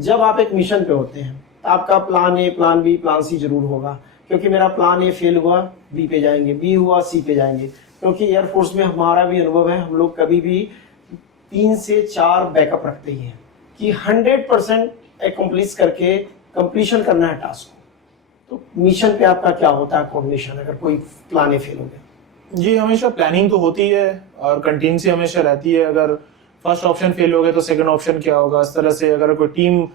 जब आप एक मिशन पे होते हैं तो आपका plan A, plan B, plan C जरूर होगा, क्योंकि मेरा प्लान ए फेल हुआ, बी पे जाएंगे, बी हुआ, सी पे जाएंगे। क्योंकि एयरफोर्स में हमारा भी अनुभव है, हम लोग कभी भी 3 से 4 बैकअप रखते ही हैं कि 100% एकम्प्लिश करके कंप्लीशन करना है टास्क को। तो मिशन पे आपका क्या होता है कोऑर्डिनेशन, अगर कोई प्लान ए फेल हो गया? जी, हमेशा प्लानिंग तो होती है और कंटिन्यूसी हमेशा रहती है। अगर फर्स्ट ऑप्शन फेल हो गया तो सेकंड ऑप्शन क्या होगा, इस तरह से अगर कोई टीम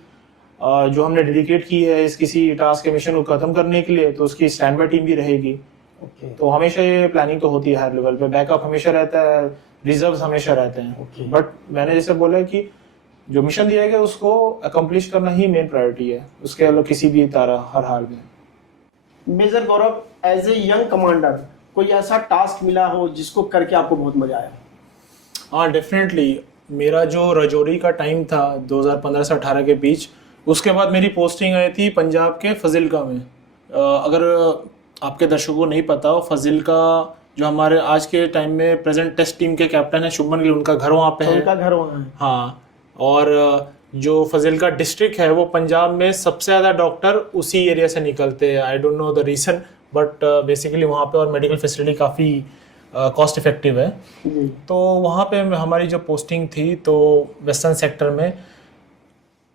जो हमने डेडिकेट की है इस किसी टास्क के मिशन को खत्म करने के लिए, तो उसकी स्टैंड बाय टीम भी रहेगी। तो हमेशा ये प्लानिंग तो होती है हर लेवल पे, बैकअप हमेशा रहता है, रिजर्व्स हमेशा रहते हैं। बट मैंने जैसे बोला कि जो मिशन दिया गया उसको अकम्प्लिश करना ही मेन प्रायोरिटी है, उसके अलावा किसी भी तरह हर हाल में। Major Gaurav, as a young commander कोई ऐसा टास्क मिला हो जिसको करके आपको बहुत मजा आया? हाँ, डेफिनेटली। मेरा जो रजौरी का टाइम था 2015 से 18 के बीच, उसके बाद मेरी पोस्टिंग आई थी पंजाब के फजिल्का में। अगर आपके दर्शकों को नहीं पता हो, फजिल्का जो हमारे आज के टाइम में प्रेजेंट टेस्ट टीम के कैप्टन है शुभमन गिल, उनका घर वहाँ पे है। उनका घर वहाँ है। हाँ, और जो फजिल्का डिस्ट्रिक्ट है वो पंजाब में सबसे ज़्यादा डॉक्टर उसी एरिया से निकलते हैं। I don't know the reason, but basically वहाँ पे और मेडिकल फैसिलिटी काफ़ी कॉस्ट इफेक्टिव है। तो वहाँ पे हमारी जो पोस्टिंग थी तो वेस्टर्न सेक्टर में,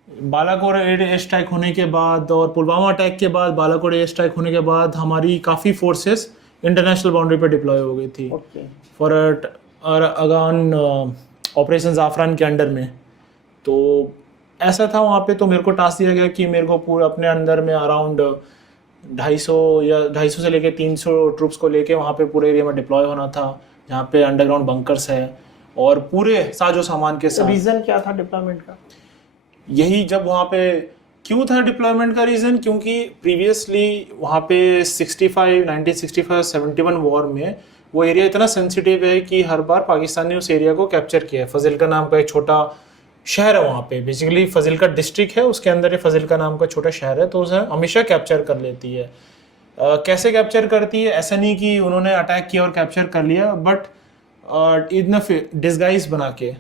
बालाकोट एयर स्ट्राइक होने के बाद और पुलवामा अटैक के बाद, बालाकोट एयर स्ट्राइक होने के बाद हमारी काफ़ी फोर्सेस इंटरनेशनल बाउंड्री पे डिप्लॉय हो गई थी फॉर अगान ऑपरेशन ज़ाफ़रान के अंडर में। तो ऐसा था वहाँ पे, तो मेरे को टास्क दिया गया कि मेरे को पूरे अपने अंदर में अराउंड 250 से लेके 300 ट्रूप्स को लेके वहाँ पे पूरे एरिया में डिप्लॉय होना था, जहाँ पे अंडरग्राउंड बंकर्स है और पूरे साजो सामान के साथ। रीज़न क्या था डिप्लॉयमेंट का? यही, जब वहाँ पे क्यों था डिप्लॉयमेंट का रीज़न, क्योंकि प्रीवियसली वहाँ पे 1965-71 वॉर में वो एरिया इतना सेंसिटिव है कि हर बार पाकिस्तान ने उस एरिया को कैप्चर किया है। फजिल्का नाम का एक छोटा शहर है वहाँ पे, बेसिकली फजिल्का डिस्ट्रिक्ट है, उसके अंदर ये फजिल्का नाम का छोटा शहर है, तो उसे हमेशा कैप्चर कर लेती है। कैसे कैप्चर करती है, ऐसा नहीं कि उन्होंने अटैक किया और कैप्चर कर लिया, बट इतना डिस्गाइज बना के,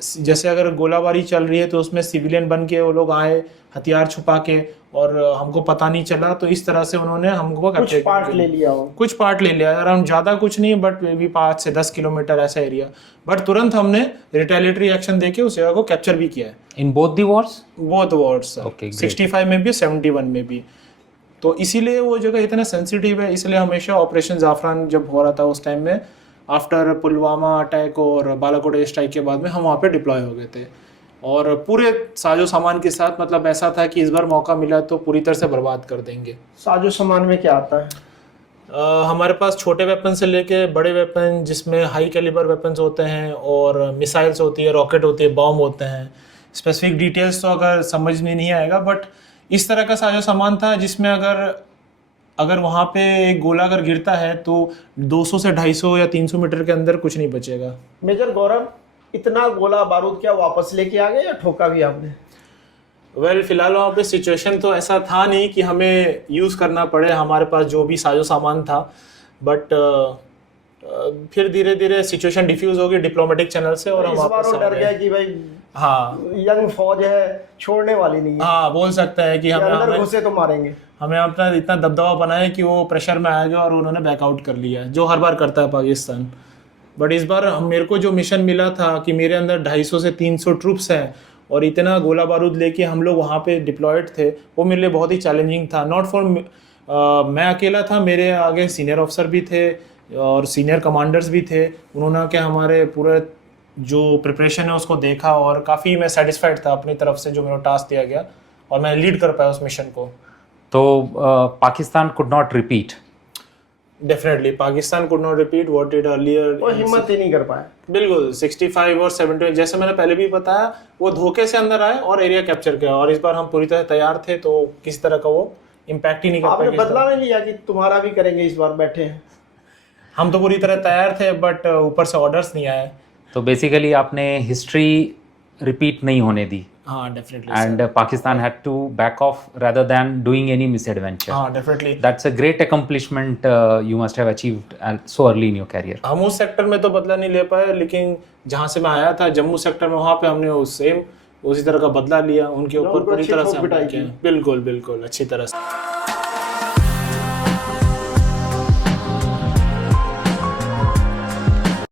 जैसे अगर गोलाबारी चल रही है तो उसमें सिविलियन बन के वो लोग आए हथियार छुपा के, और हमको पता नहीं चला, तो इस तरह से उन्होंने हमको कुछ पार्ट ले लिया हो। कुछ पार्ट ले लिया, अराउंड ज़्यादा कुछ नहीं, बट मे बी 5 से 10 किलोमीटर ऐसा एरिया। बट तुरंत हमने रिटेलिएटरी एक्शन देके उस जगह को कैप्चर भी किया है। In both the Wars? Both Wars, Okay, 65 में भी 71 में भी। तो इसीलिए वो जगह इतना सेंसिटिव है, इसलिए हमेशा ऑपरेशन ज़ाफ़रान जब हो रहा था उस टाइम में, आफ्टर पुलवामा अटैक और बालाकोट एयर स्ट्राइक के बाद में हम वहाँ पे डिप्लॉय हो गए थे और पूरे साजो सामान के साथ। मतलब ऐसा था कि इस बार मौका मिला तो पूरी तरह से बर्बाद कर देंगे। साजो सामान में क्या आता है? हमारे पास छोटे वेपन से लेके बड़े वेपन, जिसमें हाई कैलिबर वेपन्स होते हैं और मिसाइल्स होती है, रॉकेट होती है, बॉम्ब होते हैं। स्पेसिफिक डिटेल्स तो अगर समझ में नहीं आएगा, बट इस तरह का साजो सामान था जिसमें अगर वहाँ पे एक गोला अगर गिरता है तो 200 से 250 या 300 मीटर के अंदर कुछ नहीं बचेगा। मेजर गौरव, इतना गोला बारूद क्या वापस लेके आ गए या ठोका भी आपने? वेल, फिलहाल वहाँ पे सिचुएशन तो ऐसा था नहीं कि हमें यूज़ करना पड़े, हमारे पास जो भी साजो सामान था, बट फिर धीरे धीरे सिचुएशन डिफ्यूज होगी डिप्लोमेटिक चैनल से और हम वापस डर गया कि भाई हाँ यंग फौज है, छोड़ने वाली नहीं है। हाँ, बोल सकते हैं कि अंदर घुसे तो मारेंगे। हमें अपना इतना दबदबा बनाया कि वो प्रेशर में आ गया और उन्होंने बैकआउट कर लिया, जो हर बार करता है पाकिस्तान। बट इस बार मेरे को जो मिशन मिला था कि मेरे अंदर 250 से 300 ट्रूप्स हैं और इतना गोला बारूद लेके हम लोग वहाँ पे डिप्लॉयड थे, वो मेरे लिए बहुत ही चैलेंजिंग था। नॉट फॉर मैं अकेला था, मेरे आगे सीनियर ऑफिसर भी थे और सीनियर कमांडर्स भी थे। उन्होंने क्या हमारे पूरे जो प्रिपरेशन है उसको देखा और काफ़ी मैं सेटिस्फाइड था अपनी तरफ से जो मेरा टास्क दिया गया और मैं लीड कर पाया उस मिशन को। तो Pakistan could not repeat? Definitely Pakistan could not repeat what it earlier. वो हिम्मत ही नहीं कर पाया। बिल्कुल, 65 और 70 जैसे मैंने पहले भी बताया, वो धोखे से अंदर आए और एरिया कैप्चर किया, और इस बार हम पूरी तरह तैयार थे तो किसी तरह का वो इम्पैक्ट ही नहीं कर पाए। आपने बदला नहीं लिया कि तुम्हारा भी करेंगे, इस बार बैठे हैं? हम तो पूरी तरह तैयार थे, बट ऊपर से ऑर्डर्स नहीं आए। तो बेसिकली आपने हिस्ट्री रिपीट नहीं होने दी। हाँ, definitely. And Pakistan had to back off rather than doing any misadventure. हाँ, definitely. That's a great accomplishment you must have achieved so early in your career. हम उस सेक्टर में तो बदला नहीं ले पाए, लेकिन जहाँ से मैं आया था जम्मू सेक्टर में, वहाँ पे हमने उसी तरह का बदला लिया, उनके ऊपर उनको पूरी अच्छी तरह ठोक से हमला पिटाई किया। की। बिल्कुल बिल्कुल अच्छी तरह से।